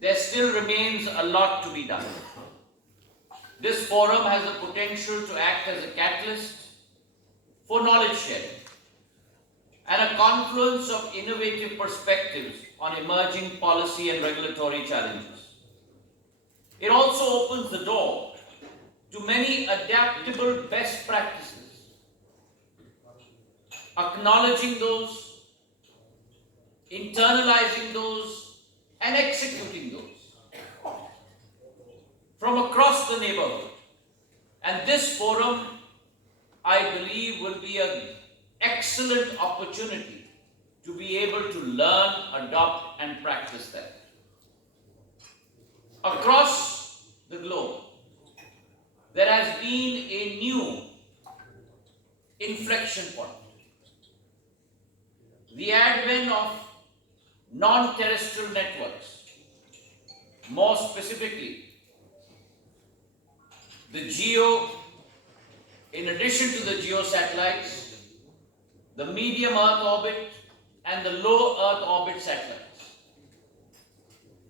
there still remains a lot to be done. This forum has the potential to act as a catalyst for knowledge sharing and a confluence of innovative perspectives on emerging policy and regulatory challenges. It also opens the door to many adaptable best practices, acknowledging those, internalizing those, and executing those from across the neighborhood. And this forum, I believe, will be an excellent opportunity to be able to learn, adopt, and practice that. Across the globe, there has been a new inflection point. The advent of non-terrestrial networks, more specifically, the GEO, in addition to the GEO satellites, the medium Earth orbit and the low Earth orbit satellites,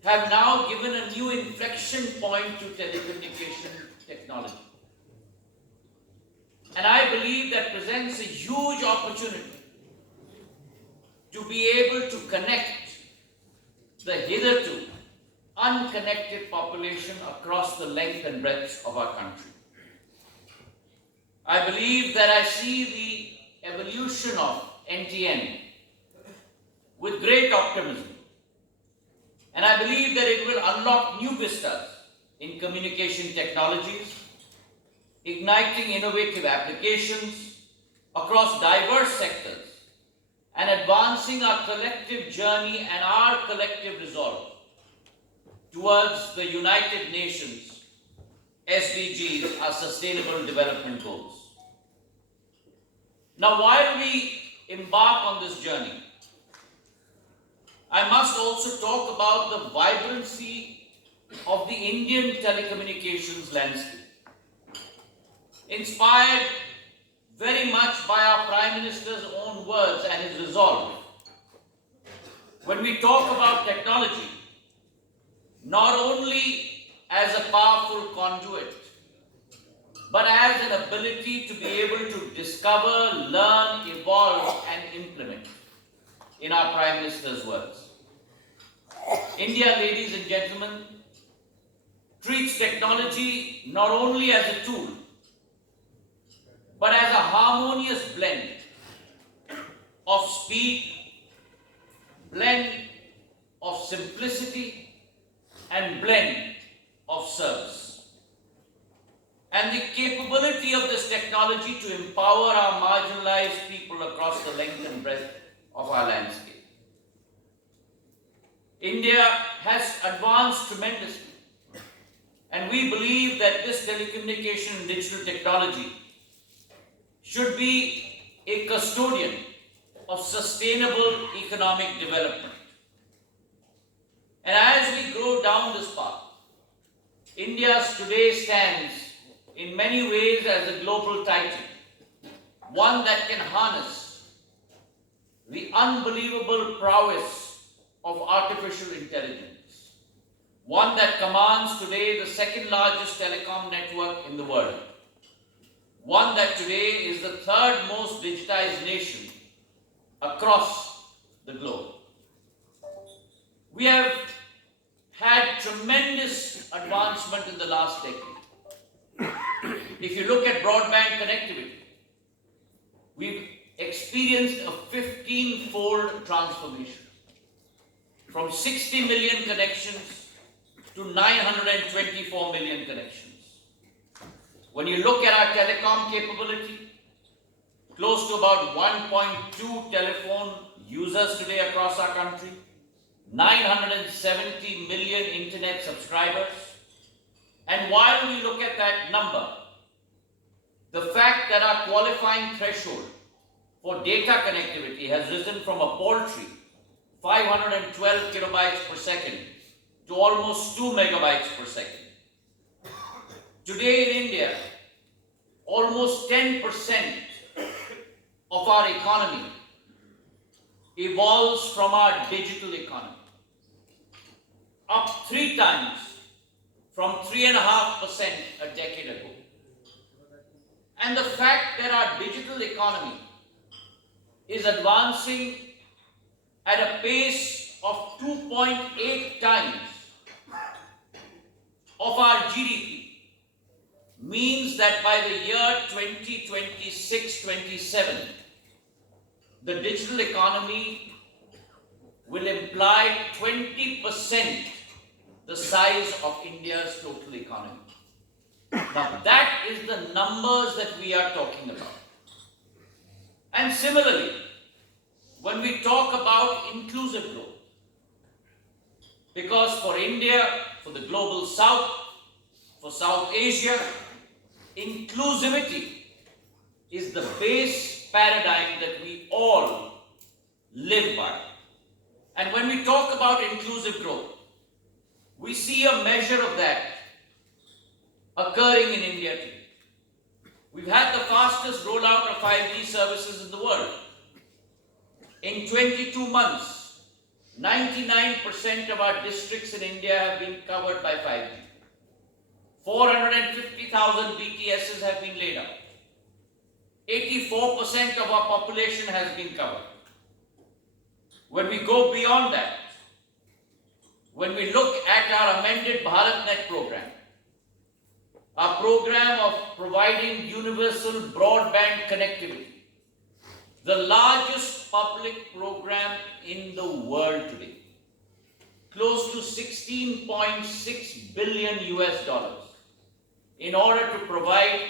have now given a new inflection point to telecommunication technology. And I believe that presents a huge opportunity to be able to connect the hitherto unconnected population across the length and breadth of our country. I believe that I see the evolution of NTN with great optimism. And I believe that it will unlock new vistas in communication technologies, igniting innovative applications across diverse sectors, and advancing our collective journey and our collective resolve towards the United Nations SDGs, our Sustainable Development Goals. Now, while we embark on this journey, I must also talk about the vibrancy of the Indian telecommunications landscape, inspired very much by our Prime Minister's own words and his resolve. When we talk about technology, not only as a powerful conduit, but as an ability to be able to discover, learn, evolve, and implement, in our Prime Minister's words. India, ladies and gentlemen, treats technology not only as a tool, but as a harmonious blend of speed, blend of simplicity, and blend of service. And the capability of this technology to empower our marginalized people across the length and breadth of our landscape. India has advanced tremendously, and we believe that this telecommunication and digital technology should be a custodian of sustainable economic development. And as we grow down this path, India today stands in many ways as a global titan, one that can harness the unbelievable prowess of artificial intelligence, one that commands today the second largest telecom network in the world, one that today is the third most digitized nation across the globe. We have had tremendous advancement in the last decade. If you look at broadband connectivity, we've experienced a 15-fold transformation from 60 million connections to 924 million connections. When you look at our telecom capability, close to about 1.2 telephone users today across our country, 970 million internet subscribers. And while we look at that number, the fact that our qualifying threshold for data connectivity has risen from a paltry 512 kilobytes per second to almost 2 megabytes per second. Today in India, almost 10% of our economy evolves from our digital economy. up 3 times from 3.5% a decade ago. And the fact that our digital economy is advancing at a pace of 2.8 times of our GDP means that by the year 2026-27, the digital economy will imply 20% the size of India's total economy. Now that is the numbers that we are talking about. And similarly, when we talk about inclusive growth, because for India, for the global South, for South Asia, inclusivity is the base paradigm that we all live by. And when we talk about inclusive growth, we see a measure of that occurring in India today. We've had the fastest rollout of 5G services in the world. In 22 months, 99% of our districts in India have been covered by 5G. 450,000 BTSs have been laid out. 84% of our population has been covered. When we go beyond that, when we look at our amended BharatNet program, our program of providing universal broadband connectivity, the largest public program in the world today, close to $16.6 billion in order to provide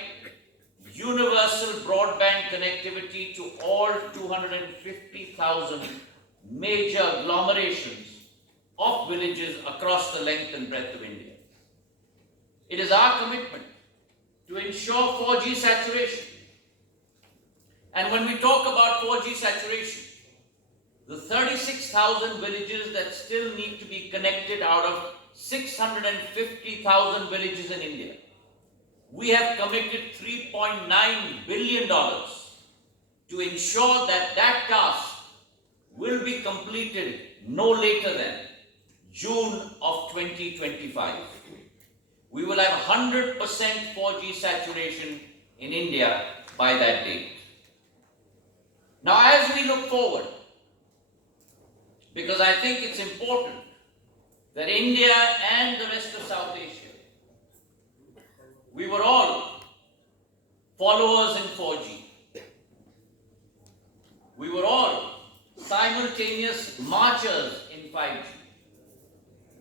universal broadband connectivity to all 250,000 major agglomerations of villages across the length and breadth of India. It is our commitment to ensure 4G saturation. And when we talk about 4G saturation, the 36,000 villages that still need to be connected out of 650,000 villages in India, we have committed $3.9 billion to ensure that that task will be completed no later than June of 2025. We will have 100% 4G saturation in India by that date. Now, as we look forward, because I think it's important that India and the rest of South Asia, we were all followers in 4G. We were all simultaneous marchers in 5G.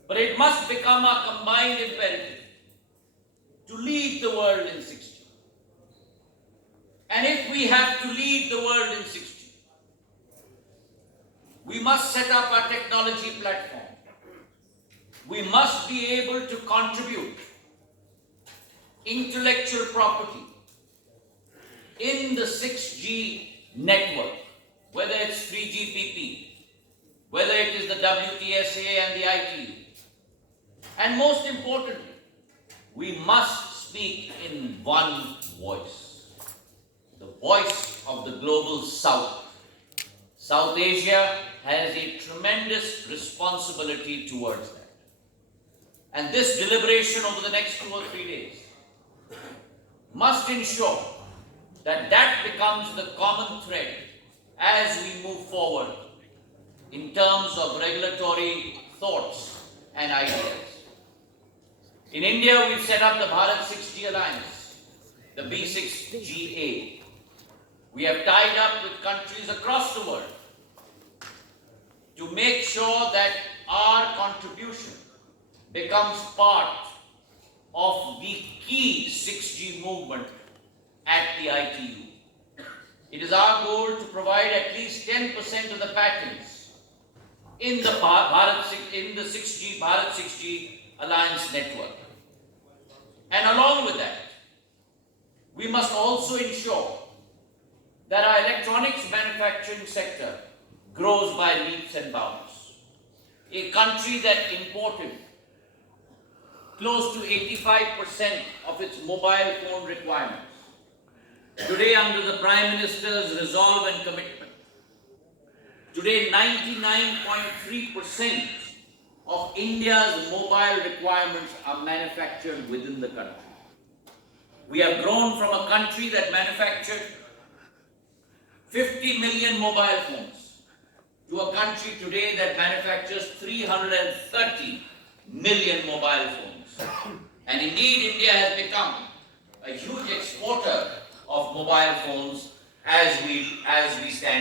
But it must become our combined imperative to lead the world in 6G. And if we have to lead the world in 6G, we must set up our technology platform. We must be able to contribute intellectual property in the 6G network, whether it's 3GPP, whether it is the WTSA and the ITU. And most importantly, we must speak in one voice, the voice of the global South. South Asia has a tremendous responsibility towards that. And this deliberation over the next 2 or 3 days must ensure that that becomes the common thread as we move forward in terms of regulatory thoughts and ideas. In India, we've set up the Bharat 6G Alliance, the B6GA. We have tied up with countries across the world to make sure that our contribution becomes part of the key 6G movement at the ITU. It is our goal to provide at least 10% of the patents in the Bharat 6G Alliance network. And along with that, we must also ensure that our electronics manufacturing sector grows by leaps and bounds. A country that imported close to 85% of its mobile phone requirements. Today, under the Prime Minister's resolve and commitment, today 99.3% of India's mobile requirements are manufactured within the country. We have grown from a country that manufactured 50 million mobile phones to a country today that manufactures 330 million mobile phones. And indeed, India has become a huge exporter of mobile phones as we stand.